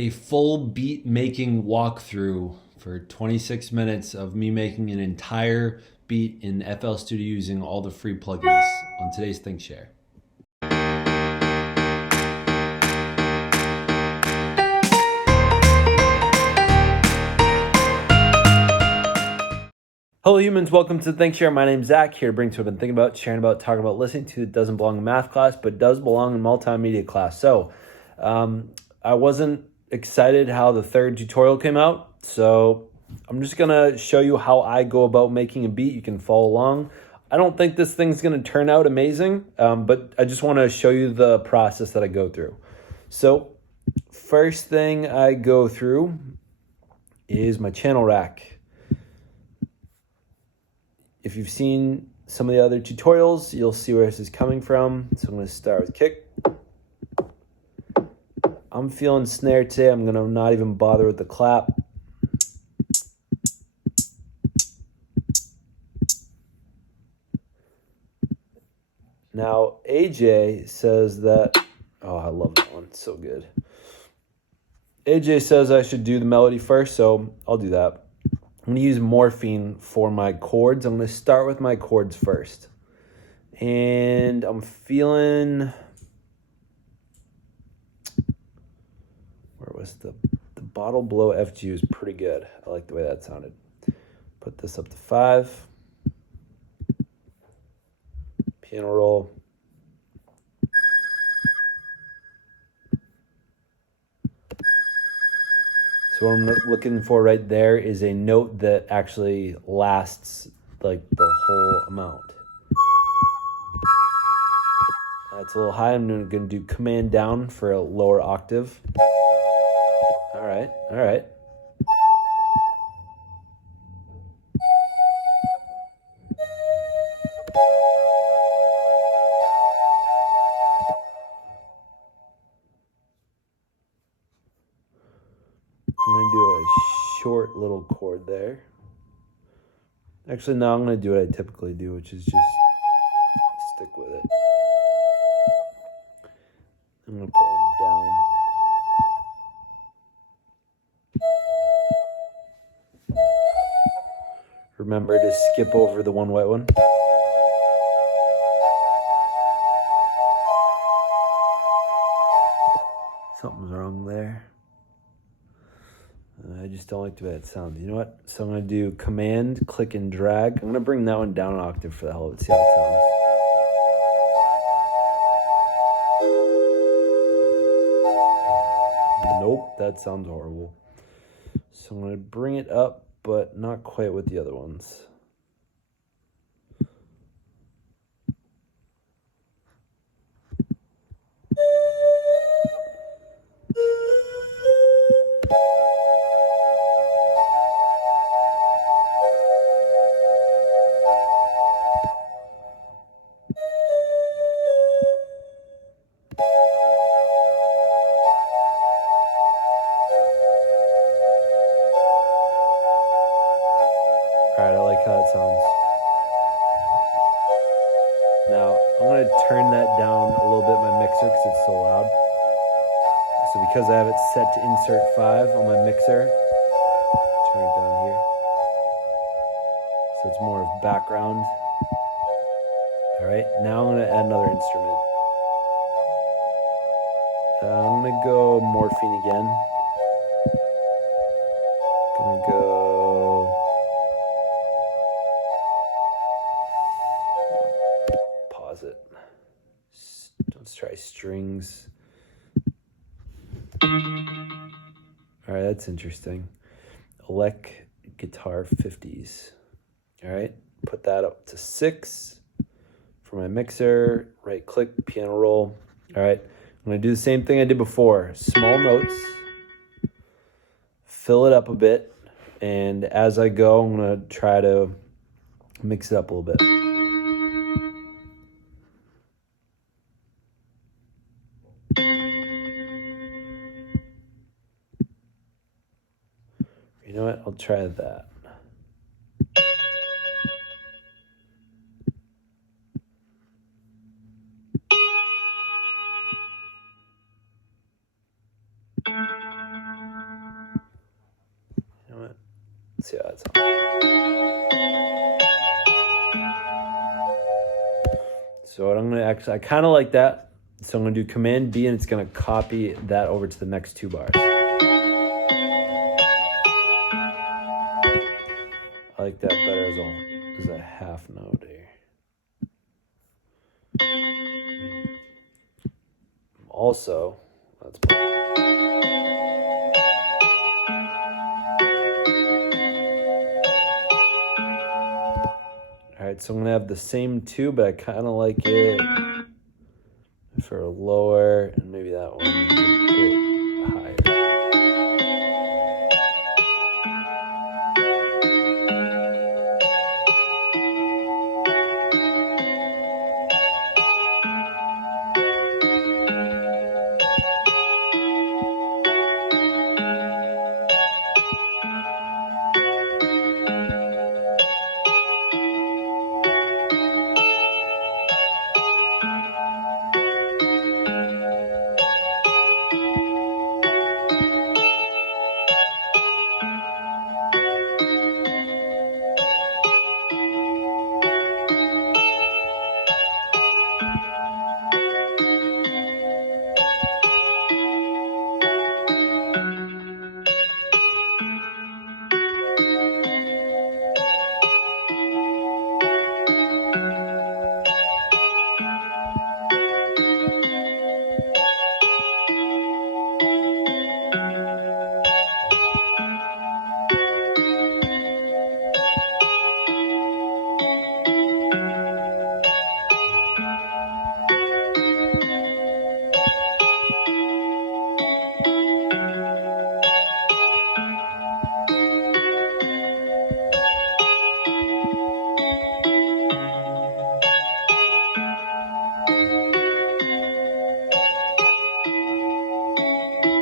a full beat making walkthrough for 26 minutes of me making an entire beat in FL Studio using all the free plugins on today's ThinkShare. Hello humans, welcome to ThinkShare. My name's Zach, here to bring to what I've been thinking about, sharing about, talking about, listening to that doesn't belong in math class, but does belong in multimedia class. So I wasn't excited how the third tutorial came out, so I'm just gonna show you how I go about making a beat. You can follow along. I don't think this thing's gonna turn out amazing, but I just wanna show you the process that I go through. So first thing I go through is my channel rack. If you've seen some of the other tutorials, you'll see where this is coming from. So I'm going to start with kick. I'm feeling snare today. I'm going to not even bother with the clap. Now, AJ says that, oh, I love that one. It's so good. AJ says I should do the melody first, so I'll do that. I'm going to use Morphine for my chords. I'm going to start with my chords first. And I'm feeling... Where was the bottle below FG was pretty good. I like the way that sounded. Put this up to 5. Piano roll. So what I'm looking for right there is a note that actually lasts like the whole amount. That's a little high. I'm going to do command down for a lower octave. All right, all right. I'm going to do a short little chord there. Actually, no, I'm going to do what I typically do, which is just stick with it. I'm going to put one down. Remember to skip over the one wet one. Something's wrong there. I just don't like the way it sounds. You know what? So I'm going to do command, click, and drag. I'm going to bring that one down an octave for the hell of it. See how it sounds. Nope, that sounds horrible. So I'm going to bring it up, but not quite with the other ones. Alright, I like how it sounds. Now, I'm going to turn that down a little bit in my mixer because it's so loud. So because I have it set to insert 5 on my mixer, turn it down here. So it's more of background. Alright, now I'm going to add another instrument. I'm going to go Morphine again. Gonna go... Pause it. Let's try strings. Alright, that's interesting. Elec guitar 50s. Alright, put that up to 6 for my mixer. Right click, piano roll. Alright, I'm going to do the same thing I did before. Small notes. Fill it up a bit. And as I go, I'm going to try to mix it up a little bit. You know what? I'll try that. Let's see how that sounds. So what I'm gonna I kind of like that. So I'm gonna do Command B, and it's gonna copy that over to the next 2 bars. I like that better as a half note here. Also, let's play. All right, so I'm gonna have the same 2, but I kind of like it for lower, and maybe that one a bit higher.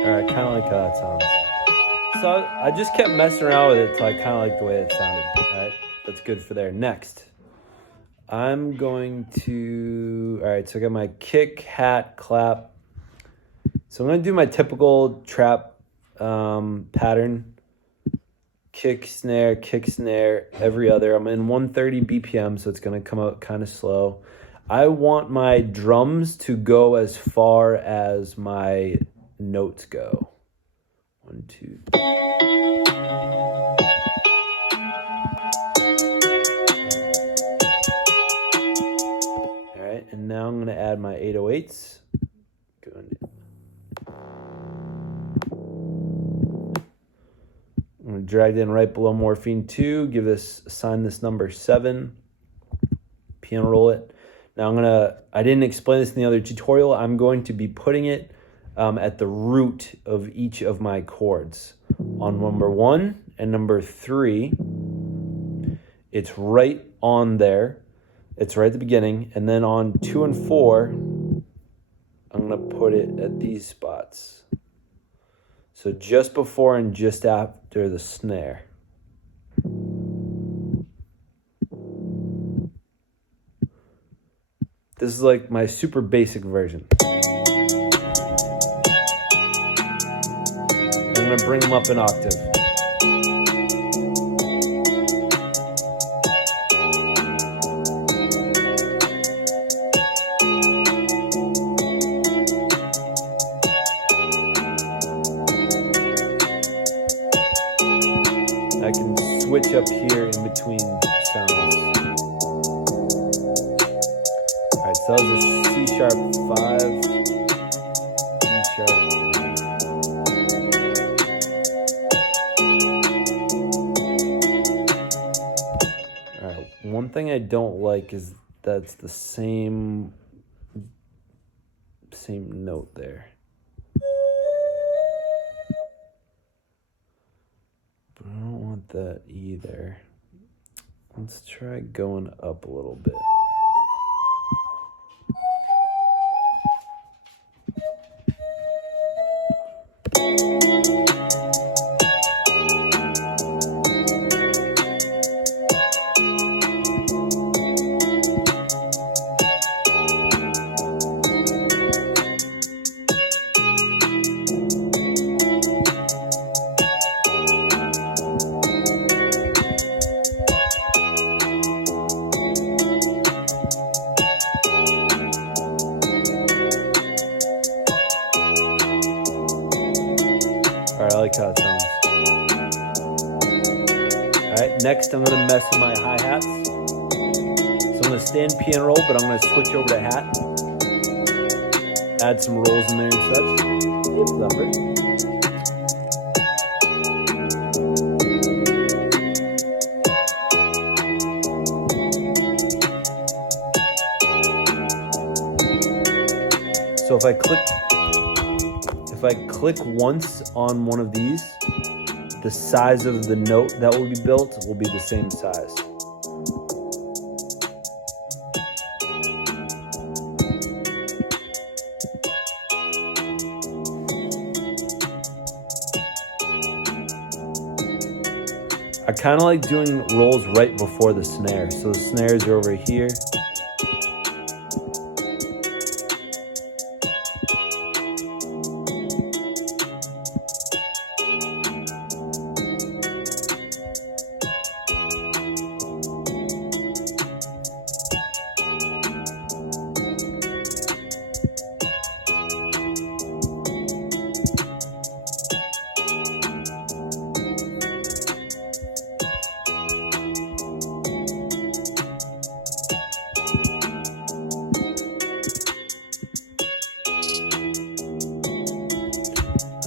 I kind of like how that sounds. So I just kept messing around with it till I kind of like the way it sounded. All right, that's good for there. Next, I'm going to, all right, so I got my kick, hat, clap. So I'm going to do my typical trap pattern. Kick, snare, every other. I'm in 130 BPM, so it's going to come out kind of slow. I want my drums to go as far as my notes go. 1, 2. All right, and now I'm going to add my 808s. I'm going to drag it in right below Morphine 2, assign this number 7, piano roll it. Now I didn't explain this in the other tutorial, I'm going to be putting it at the root of each of my chords. On number 1 and number 3, it's right on there. It's right at the beginning. And then on 2 and 4, I'm going to put it at these spots. So just before and just after the snare. This is like my super basic version. I'm going to bring them up an octave. I can switch up here in between sounds. Alright, so that was a C sharp 5, E sharp. Alright, one thing I don't like is that's the same note there. But I don't want that either. Let's try going up a little bit. like how it sounds. All right, next I'm gonna mess with my hi-hats. So I'm gonna stay in piano roll, but I'm gonna switch over to hat. Add some rolls in there and such. So if I click once on one of these, the size of the note that will be built will be the same size. I kind of like doing rolls right before the snare. So the snares are over here.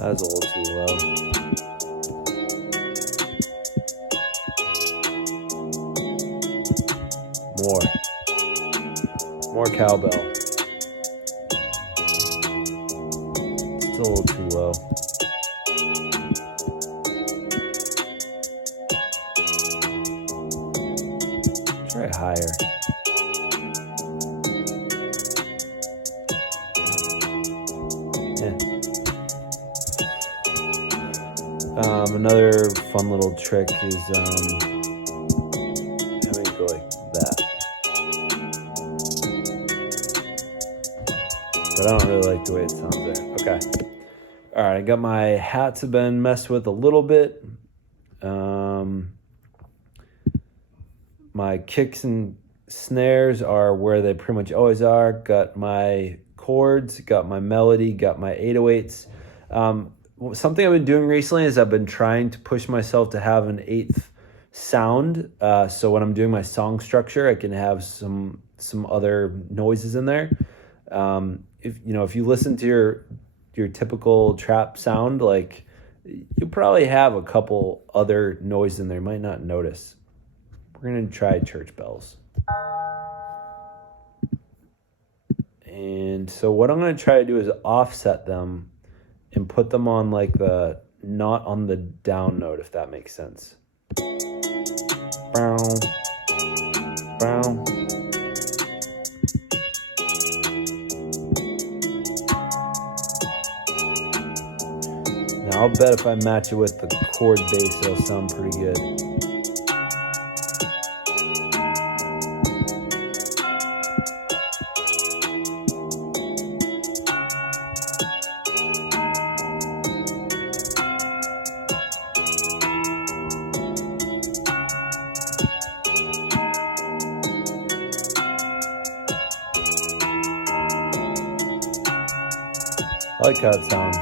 That was a little too low. More cowbell. Still a little too low. Try it higher. Yeah. Another fun little trick is having it go like that. But I don't really like the way it sounds there. Okay. All right, I got my hats have been messed with a little bit. My kicks and snares are where they pretty much always are. Got my chords, got my melody, got my 808s. Something I've been doing recently is I've been trying to push myself to have an 8th sound. So when I'm doing my song structure, I can have some other noises in there. If you listen to your typical trap sound, like you probably have a couple other noises in there you might not notice. We're gonna try church bells. And so what I'm gonna try to do is offset them and put them on like not on the down note, if that makes sense. Bow, bow. Now I'll bet if I match it with the chord bass, it'll sound pretty good. I like how it sounds.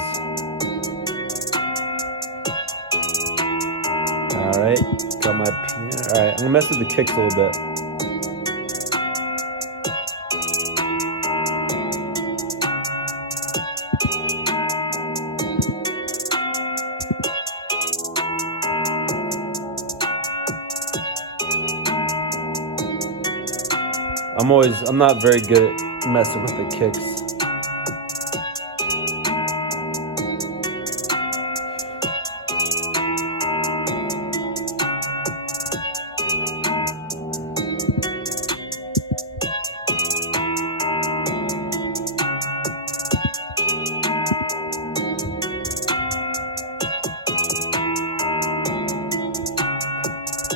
Alright, got my piano. Alright, I'm gonna mess with the kicks a little bit. I'm not very good at messing with the kicks.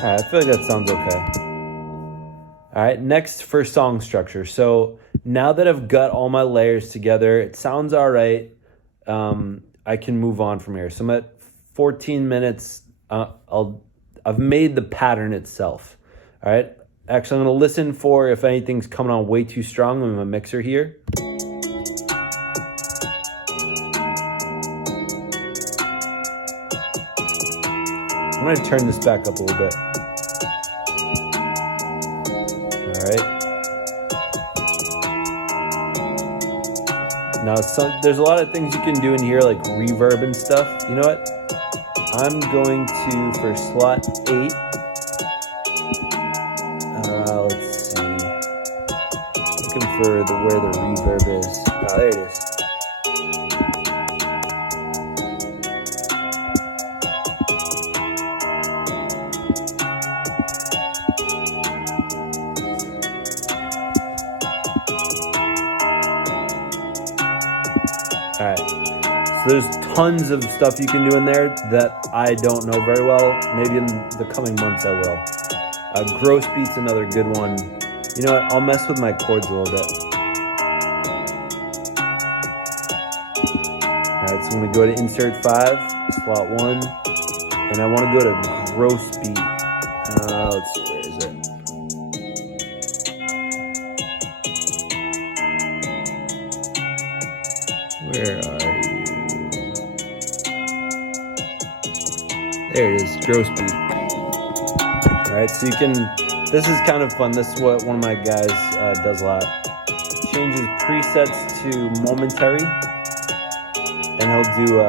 Alright, I feel like that sounds okay. Alright, next for song structure. So now that I've got all my layers together, it sounds alright. I can move on from here. So I'm at 14 minutes. I've made the pattern itself. Alright, actually I'm going to listen for if anything's coming on way too strong in my mixer here. I'm going to turn this back up a little bit. All right. Now, there's a lot of things you can do in here, like reverb and stuff. You know what? I'm going to, for slot 8, let's see. Looking for where the reverb is. Oh, there it is. All right, so there's tons of stuff you can do in there that I don't know very well. Maybe in the coming months I will. Gross Beat's another good one. You know what, I'll mess with my chords a little bit. All right, so I'm gonna go to insert 5, slot 1, and I wanna go to Gross Beat. Let's see, where is it? Where are you? There it is, Gross Beat. All right, so you can, this is kind of fun. This is what one of my guys does a lot. Changes presets to momentary, and he'll do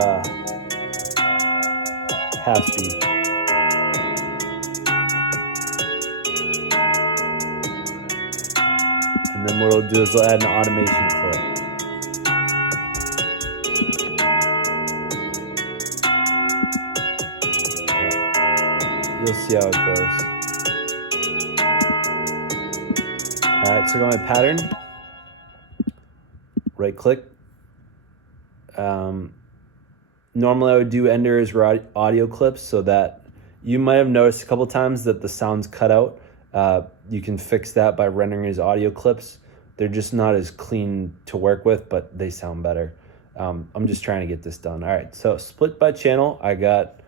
half speed. And then what he'll do is he'll add an automation clip. You'll see how it goes. All right, so I got my pattern. Right click. Normally I would do Ender's audio clips so that you might have noticed a couple times that the sound's cut out. You can fix that by rendering as audio clips. They're just not as clean to work with, but they sound better. I'm just trying to get this done. All right, so split by channel. I got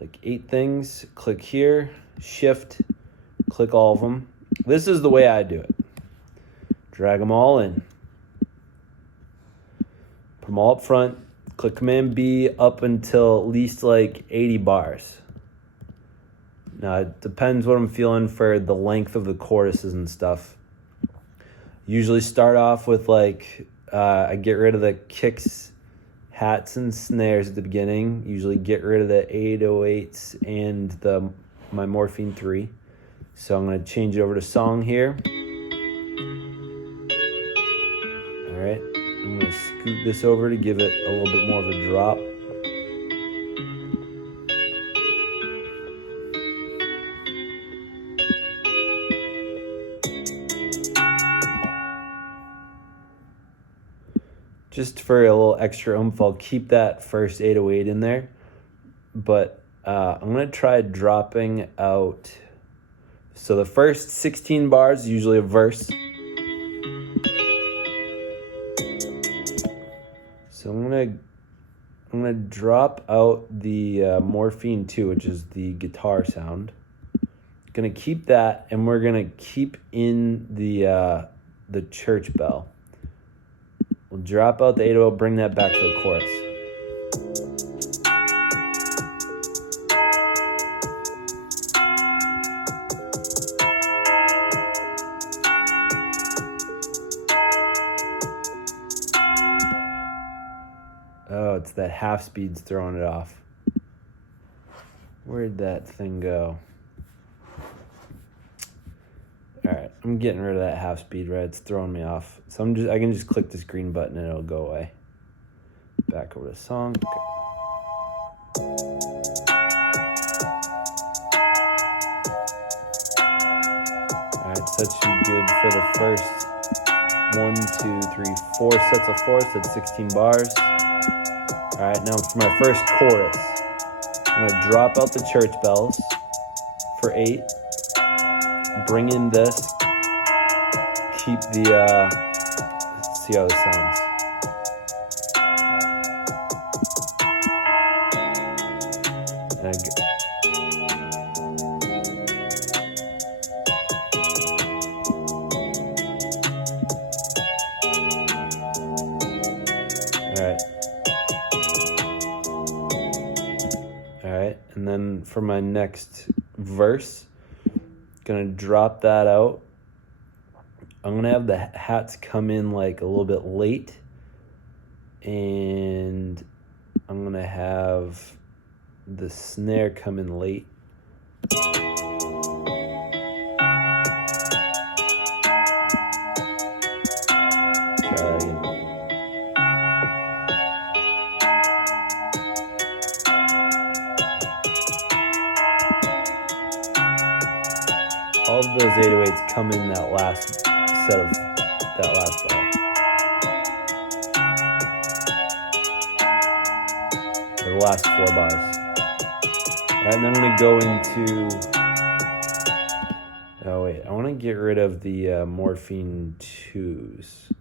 like 8 things. Click here, shift, click all of them. This is the way I do it. Drag them all in. Put them all up front. Click Command B up until at least like 80 bars. Now it depends what I'm feeling for the length of the choruses and stuff. Usually start off with like, I get rid of the kicks, hats, and snares at the beginning. Usually get rid of the 808s and my Morphine 3. So I'm going to change it over to song here. All right, I'm going to scoot this over to give it a little bit more of a drop. Just for a little extra oomph, I'll keep that first 808 in there. But I'm going to try dropping out. So the first 16 bars is usually a verse. So I'm gonna drop out the Morphine 2, which is the guitar sound. Gonna keep that, and we're gonna keep in the church bell. We'll drop out the 808, bring that back to the chorus. Oh, it's that half speed's throwing it off. Where'd that thing go? All right, I'm getting rid of that half speed, right? It's throwing me off. So I can just click this green button and it'll go away. Back over to song. All right, so that should be good for the first 1, 2, 3, 4 sets of 4, so that's 16 bars. All right, now for my first chorus, I'm gonna drop out the church bells for 8, bring in this, keep the, let's see how this sounds. All right. All right, and then for my next verse, gonna drop that out. I'm gonna have the hats come in like a little bit late, and I'm gonna have the snare come in late. Try that again. All of those 808s come in that last set of that last bar. The last 4 bars. All right, and then I'm gonna go into. Oh wait, I want to get rid of the morphine 2s.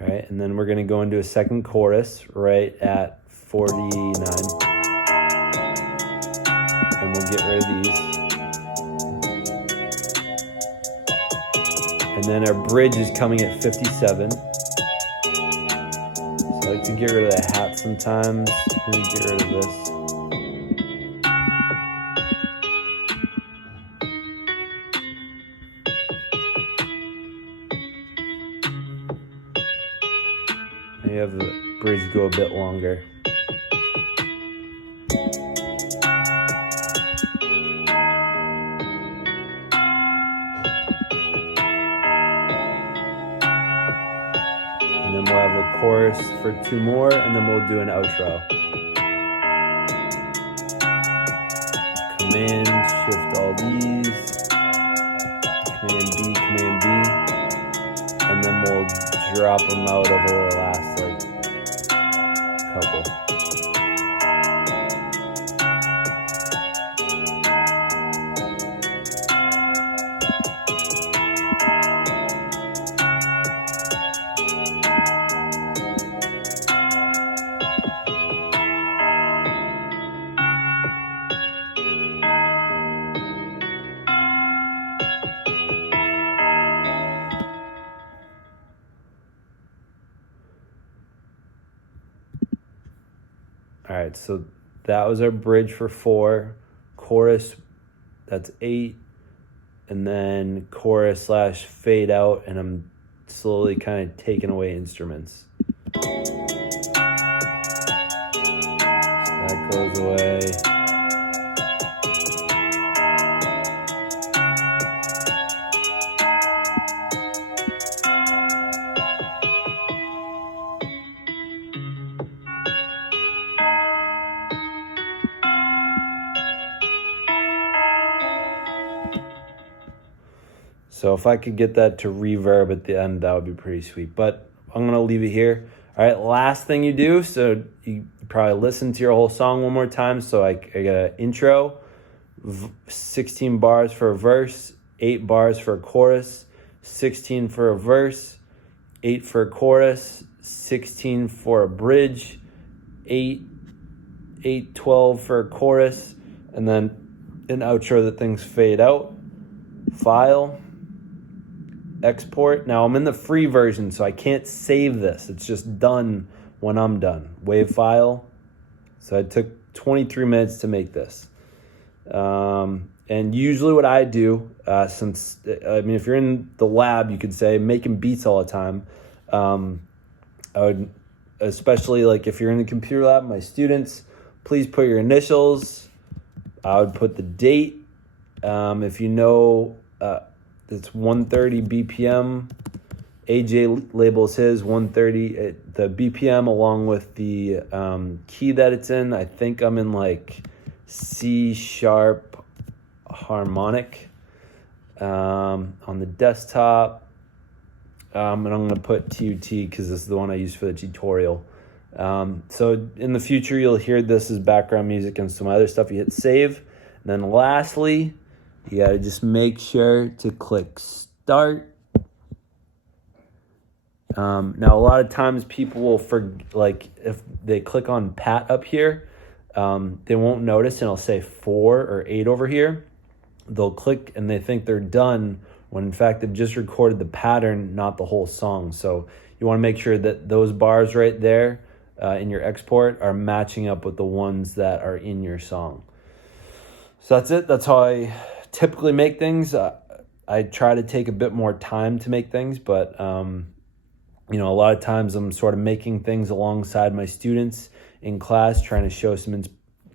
All right, and then we're gonna go into a second chorus right at 49. And we'll get rid of these. And then our bridge is coming at 57. So I like to get rid of the hat sometimes. Maybe get rid of this. Maybe have the bridge go a bit longer. And then we'll have a chorus for 2 more, and then we'll do an outro. Command, shift all these. Command B. And then we'll drop them out over the last, couple. All right, so that was our bridge for 4. Chorus, that's 8. And then chorus / fade out, and I'm slowly kind of taking away instruments. So that goes away. So if I could get that to reverb at the end, that would be pretty sweet. But I'm going to leave it here. All right, last thing you do, so you probably listen to your whole song one more time. So I got an intro, 16 bars for a verse, 8 bars for a chorus, 16 for a verse, 8 for a chorus, 16 for a bridge, 8, 12 for a chorus, and then an outro that things fade out. File. Export. Now I'm in the free version, so I can't save this. It's just done when I'm done. Wave file. So it took 23 minutes to make this. And usually what I do, if you're in the lab, you could say making beats all the time. I would, especially like if you're in the computer lab, my students, please put your initials. I would put the date. If you know, it's 130 BPM. AJ labels his 130, the BPM along with the key that it's in. I think I'm in like C sharp harmonic on the desktop. And I'm going to put TUT because this is the one I use for the tutorial. So in the future, you'll hear this as background music and some other stuff. You hit save. And then lastly, you got to just make sure to click start. Now, a lot of times people will if they click on Pat up here, they won't notice and it'll say 4 or 8 over here. They'll click and they think they're done when in fact they've just recorded the pattern, not the whole song. So you want to make sure that those bars right there in your export are matching up with the ones that are in your song. So that's it. That's how I typically make things. I try to take a bit more time to make things, but a lot of times I'm sort of making things alongside my students in class, trying to show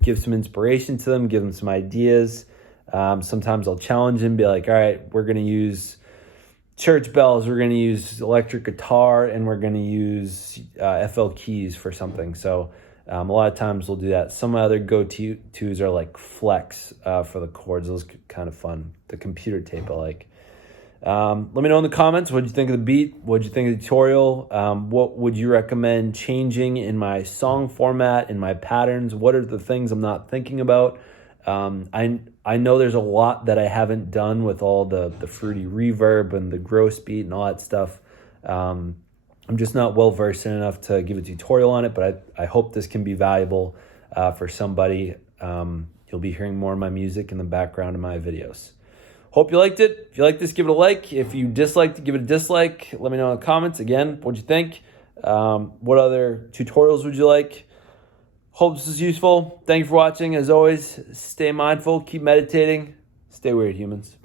give some inspiration to them, give them some ideas. Sometimes I'll challenge them, be like, all right, we're going to use church bells, we're going to use electric guitar, and we're going to use FL keys for something. So a lot of times we'll do that. Some other go-tos are like Flex for the chords. Those are kind of fun. The computer tape I like. Let me know in the comments, what did you think of the beat? What did you think of the tutorial? What would you recommend changing in my song format, in my patterns? What are the things I'm not thinking about? I know there's a lot that I haven't done with all the fruity reverb and the gross beat and all that stuff. I'm just not well versed in enough to give a tutorial on it, but I hope this can be valuable for somebody. You'll be hearing more of my music in the background of my videos. Hope you liked it. If you like this, give it a like. If you disliked it, give it a dislike. Let me know in the comments. Again, what'd you think? What other tutorials would you like? Hope this is useful. Thank you for watching. As always, stay mindful, keep meditating. Stay weird, humans.